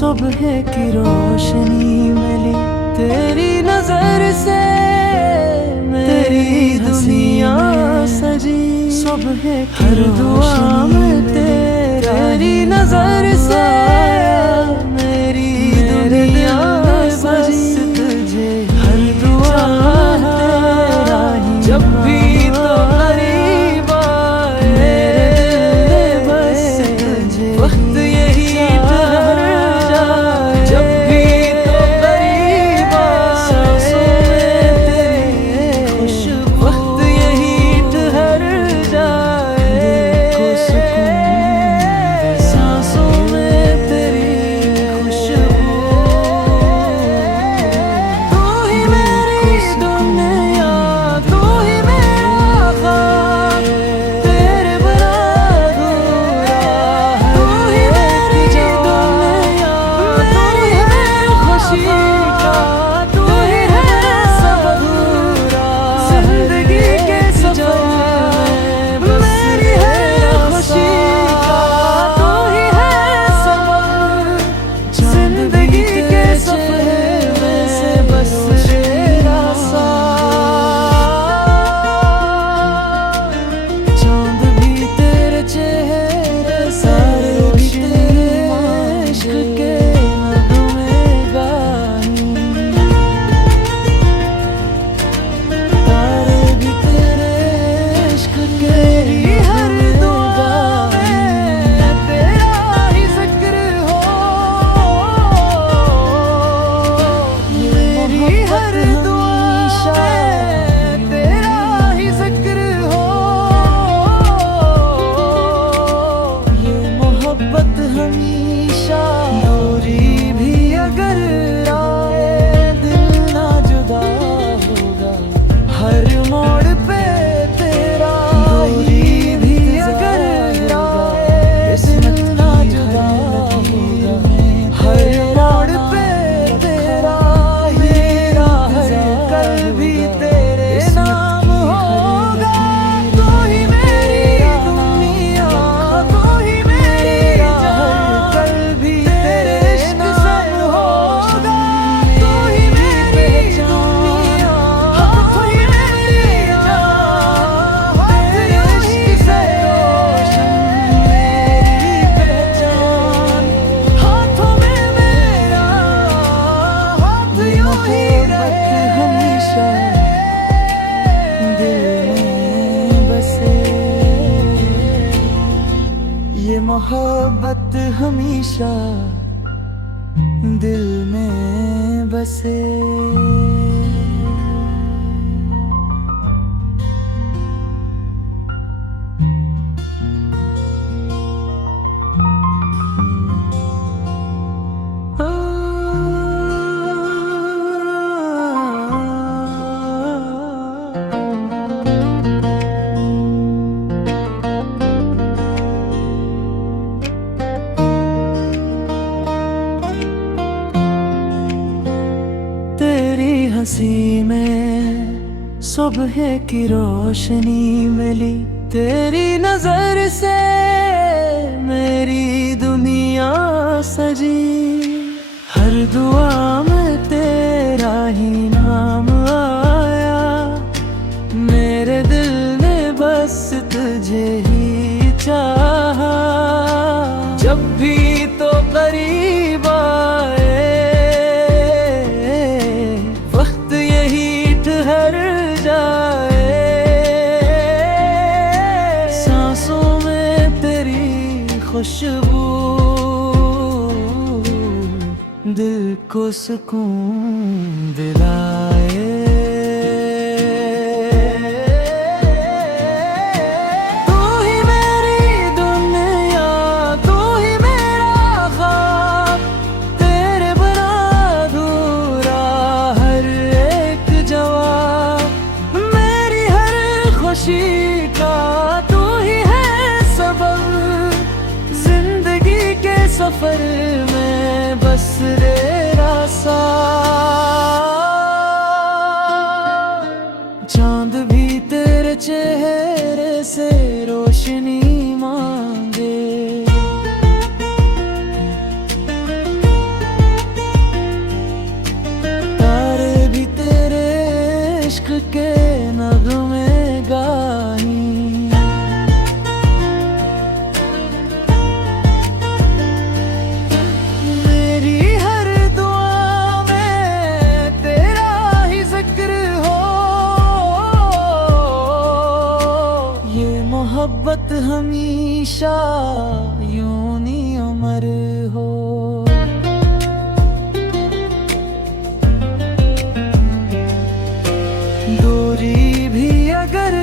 सुबह की रोशनी मिली तेरी नजर से, तेरी हंसियां सजी सुबह हर दुआ में तेरी नजर से मेरी दुनिया बस तुझे हर दुआ तेरा ही जब भी तो करीब आए बस तुझे वक्त यही ठहर जाए जब भी तो करीब आए तेरी खुशबू वक्त यही ठहर जाए सांसों में तेरी खुशबू तू ही मेरी दुनिया तू ही मेरा ख्वाब तेरे बिना अधूरा तू ही मेरी दुनिया तू ही मेरी खुशी का तू ही है सब अधूरा जिंदगी के सफर में मेरी है खुशी का तू ही है सबब जिंदगी के सफर में बस तेरा साथ चांद भी तेरे चेहरे सारे भी तेरे इश्क के नगमे गाही तारे भी तेरे इश्क के हर दुआ में तेरा ही जिक्र हो मेरी हर दुआ में तेरा ही जिक्र हो ये मोहब्बत हमेशा दूरी भी अगर आए दिल ना जुदा होगा हर मोड़ पे तेरा दूरी भी अगर आए दिल ना जुदा होगा हर मोड़ पे तेरा मेरा हर कल भी तेरे नाम होगा तू ही मेरी दुनिया तू ही मेरी जान कल भी तेरे इश्क से होगा तू ही मेरी दुनिया तू ही मेरी जान तेरे इश्क से रोशन मेरी पहचान हाथों में मेरा हाथ यूं ही रहे हमेशा दिल में बसे ये मोहब्बत हमेशा दिल में बसे तेरी हंसी में सुबह की रोशनी मिली तेरी नजर से मेरी दुनिया सजी हर दुआ में तेरा ही नाम आया मेरे दिल ने बस तुझे ही चाहा जब भी तो करीब आए वक्त यही ठहर जाए सांसों में तेरी खुशबू दिल को सुकून दिलाए तू ही मेरी दुनिया तू ही मेरा ख्वाब तेरे बिना अधूरा हर एक जवाब मेरी हर खुशी का तू ही है सबब जिंदगी के सफर में बस तेरा साथ के नगमे गाही। मेरी हर दुआ में तेरा ही जिक्र हो, ये मोहब्बत हमेशा यूं ही अमर हो। दूरी भी अगर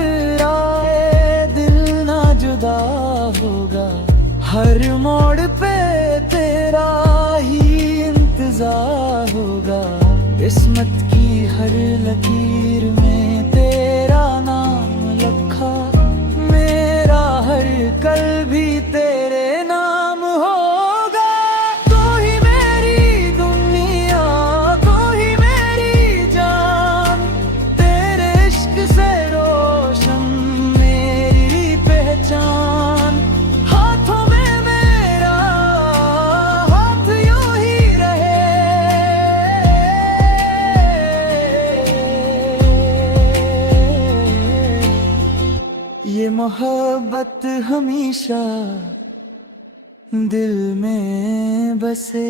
आए दिल ना जुदा होगा, हर मोड़ पे तेरा ही इंतजार होगा। किस्मत की हर लकीर में तेरा नाम लिखा, मेरा हर कल भी तेरे नाम होगा। तू ही मेरी दुनिया, तू ही मेरी जान, तेरे इश्क से रोशन मेरी पहचान। हाथों में मेरा हाथ यूं ही रहे, ये मोहब्बत हमेशा दिल में बसे।